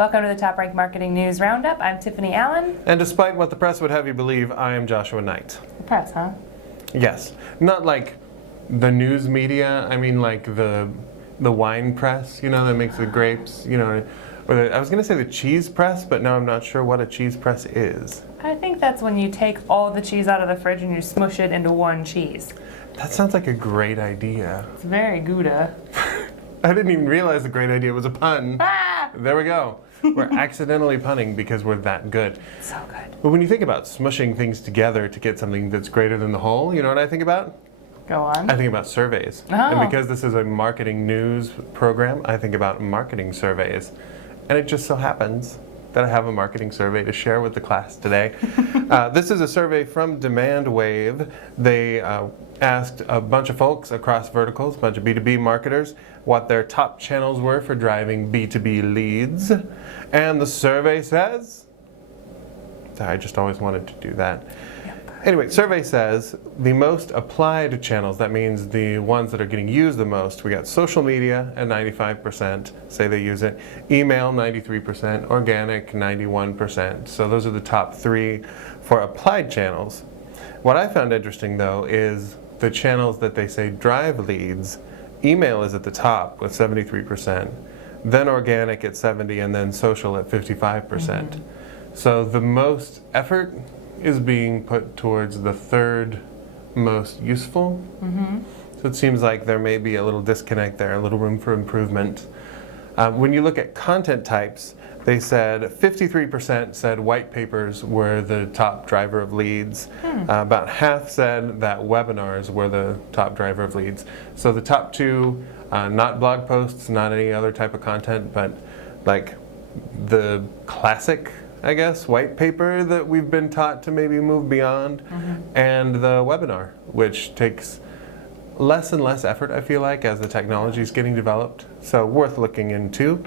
Welcome to the TopRank Marketing News Roundup. I'm Tiffani Allen. And despite what the press would have you believe, I am Joshua Nite. The press, huh? Yes. Not like the news media. I mean like the wine press, you know, that makes the grapes, you know. Or I was going to say the cheese press, but now I'm not sure what a cheese press is. I think that's when you take all the cheese out of the fridge and you smush it into one cheese. That sounds like a great idea. It's very Gouda. I didn't even realize the great idea was a pun. Ah! There we go. We're accidentally punning because we're that good. So good. But when you think about smushing things together to get something that's greater than the whole, you know what I think about? Go on. I think about surveys. Oh. And because this is a marketing news program, I think about marketing surveys. And it just so happens that I have a marketing survey to share with the class today. This is a survey from DemandWave. They asked a bunch of folks across verticals, a bunch of B2B marketers, what their top channels were for driving B2B leads. And the survey says, I just always wanted to do that. Anyway, survey says the most applied channels, that means the ones that are getting used the most, we got social media at 95%, say they use it, email 93%, organic 91%. So those are the top three for applied channels. What I found interesting though is the channels that they say drive leads. Email is at the top with 73%, then organic at 70%, and then social at 55%. Mm-hmm. So the most effort is being put towards the third most useful. Mm-hmm. So it seems like there may be a little disconnect there, a little room for improvement. When you look at content types, they said 53% said white papers were the top driver of leads. About half said that webinars were the top driver of leads. So the top two, not blog posts, not any other type of content, but like the classic, I guess, white paper that we've been taught to maybe move beyond, and the webinar, which takes less and less effort, I feel like, as the technology is getting developed. So worth looking into.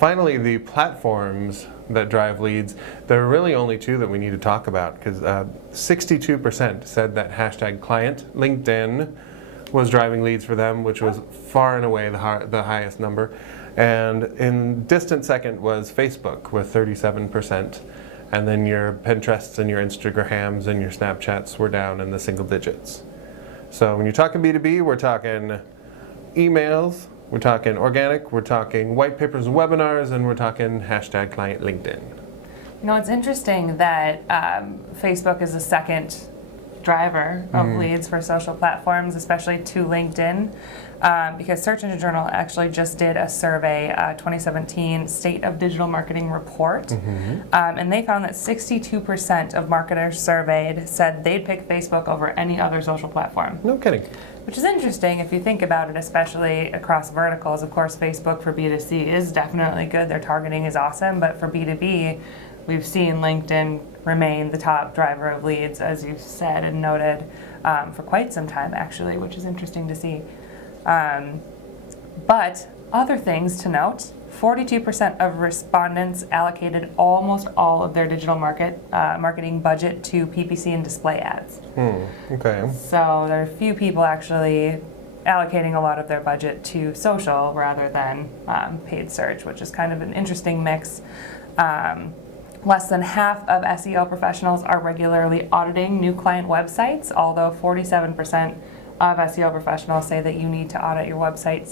Finally, the platforms that drive leads, there are really only two that we need to talk about, because 62% said that hashtag client, LinkedIn, was driving leads for them, which was far and away the highest number. And in distant second was Facebook with 37%. And then your Pinterests and your Instagrams and your Snapchats were down in the single digits. So when you're talking B2B, we're talking emails, we're talking organic, we're talking white papers and webinars, and we're talking hashtag client LinkedIn. You know, it's interesting that Facebook is the second driver of leads for social platforms, especially to LinkedIn, because Search Engine Journal actually just did a survey, 2017 State of Digital Marketing Report, and they found that 62% of marketers surveyed said they'd pick Facebook over any other social platform. No kidding. Which is interesting if you think about it, especially across verticals. Of course, Facebook for B2C is definitely good. Their targeting is awesome, but for B2B, we've seen LinkedIn remain the top driver of leads, as you said and noted, for quite some time, actually, which is interesting to see. But other things to note, 42% of respondents allocated almost all of their digital marketing budget to PPC and display ads. Okay. So there are a few people actually allocating a lot of their budget to social rather than paid search, which is kind of an interesting mix. Less than half of SEO professionals are regularly auditing new client websites, although 47% of SEO professionals say that you need to audit your website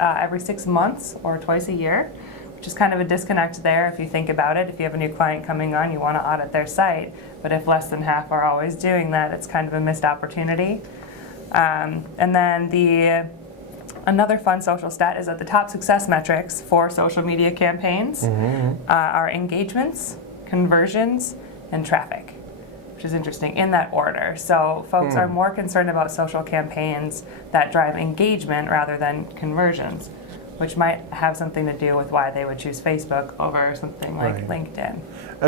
every 6 months or twice a year, which is kind of a disconnect there if you think about it. If you have a new client coming on, you want to audit their site, but if less than half are always doing that, it's kind of a missed opportunity. And then another fun social stat is that the top success metrics for social media campaigns are engagements, conversions, and traffic, which is interesting in that order. So folks are more concerned about social campaigns that drive engagement rather than conversions, which might have something to do with why they would choose Facebook over something like LinkedIn.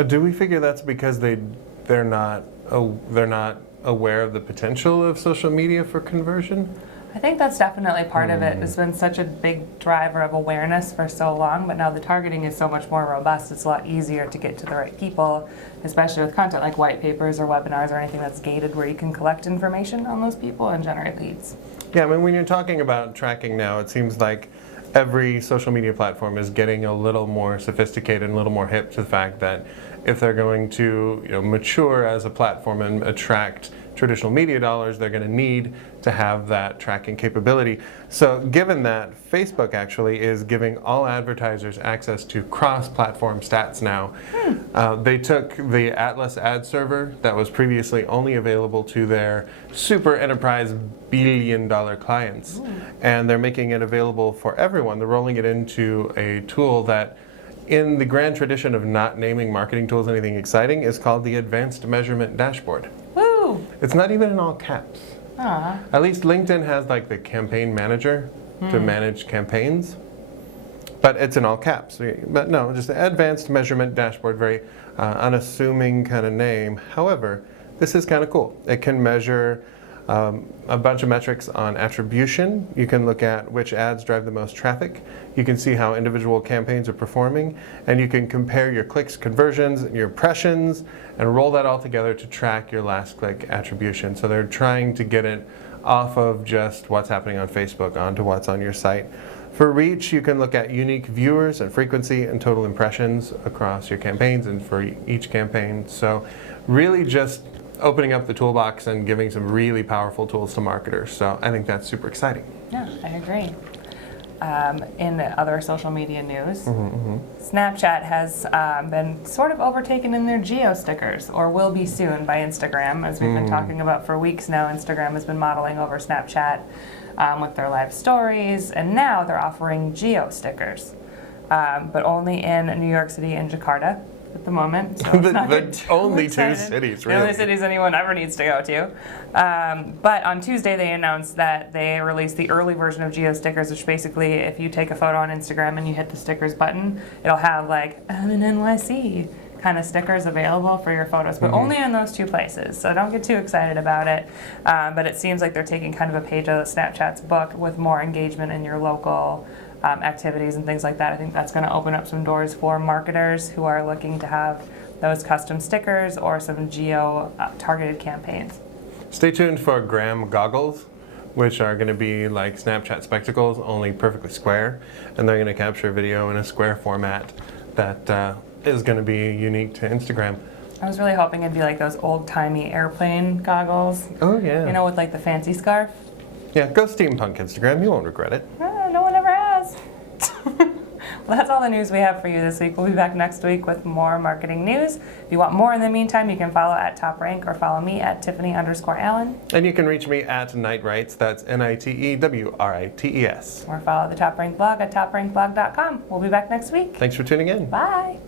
Do we figure that's because they're not aware of the potential of social media for conversion? I think that's definitely part of it. It's been such a big driver of awareness for so long, but now the targeting is so much more robust. It's a lot easier to get to the right people, especially with content like white papers or webinars or anything that's gated where you can collect information on those people and generate leads. Yeah, I mean, when you're talking about tracking now, it seems like every social media platform is getting a little more sophisticated and a little more hip to the fact that if they're going to mature as a platform and attract traditional media dollars, they're going to need to have that tracking capability. So given that, Facebook actually is giving all advertisers access to cross-platform stats now. They took the Atlas ad server that was previously only available to their super enterprise billion-dollar clients, and they're making it available for everyone. They're rolling it into a tool that, in the grand tradition of not naming marketing tools anything exciting, is called the Advanced Measurement Dashboard. Woo! It's not even in all caps. Aw. At least LinkedIn has like the campaign manager to manage campaigns, but it's in all caps. But no, just the Advanced Measurement Dashboard, very unassuming kind of name. However, this is kind of cool. It can measure a bunch of metrics on attribution. You can look at which ads drive the most traffic. You can see how individual campaigns are performing, and you can compare your clicks, conversions, your impressions, and roll that all together to track your last click attribution. So they're trying to get it off of just what's happening on Facebook onto what's on your site. For reach, you can look at unique viewers and frequency and total impressions across your campaigns and for each campaign. So really just opening up the toolbox and giving some really powerful tools to marketers. So I think that's super exciting. Yeah, I agree. In other social media news, Snapchat has been sort of overtaken in their Geo Stickers, or will be soon, by Instagram. As we've been talking about for weeks now, Instagram has been modeling over Snapchat with their live stories, and now they're offering Geo Stickers, but only in New York City and Jakarta at the moment. So it's not the only two cities, really. The only cities anyone ever needs to go to. But on Tuesday, they announced that they released the early version of Geo Stickers, which basically, if you take a photo on Instagram and you hit the stickers button, it'll have like, I'm in NYC kind of stickers available for your photos, but only in those two places. So don't get too excited about it. But it seems like they're taking kind of a page out of Snapchat's book with more engagement in your local activities and things like that. I think that's going to open up some doors for marketers who are looking to have those custom stickers or some geo targeted campaigns. Stay tuned for Gram goggles, which are going to be like Snapchat spectacles, only perfectly square, and they're going to capture video in a square format that is going to be unique to Instagram. I was really hoping it'd be like those old-timey airplane goggles. Oh yeah. You know, with like the fancy scarf. Yeah, go steampunk Instagram. You won't regret it. No one ever has. Well, that's all the news we have for you this week. We'll be back next week with more marketing news. If you want more in the meantime, you can follow at TopRank or follow me at Tiffani_Allen. And you can reach me at Nitewrites. That's NITEWRITES. Or follow the TopRank blog at toprankblog.com. We'll be back next week. Thanks for tuning in. Bye.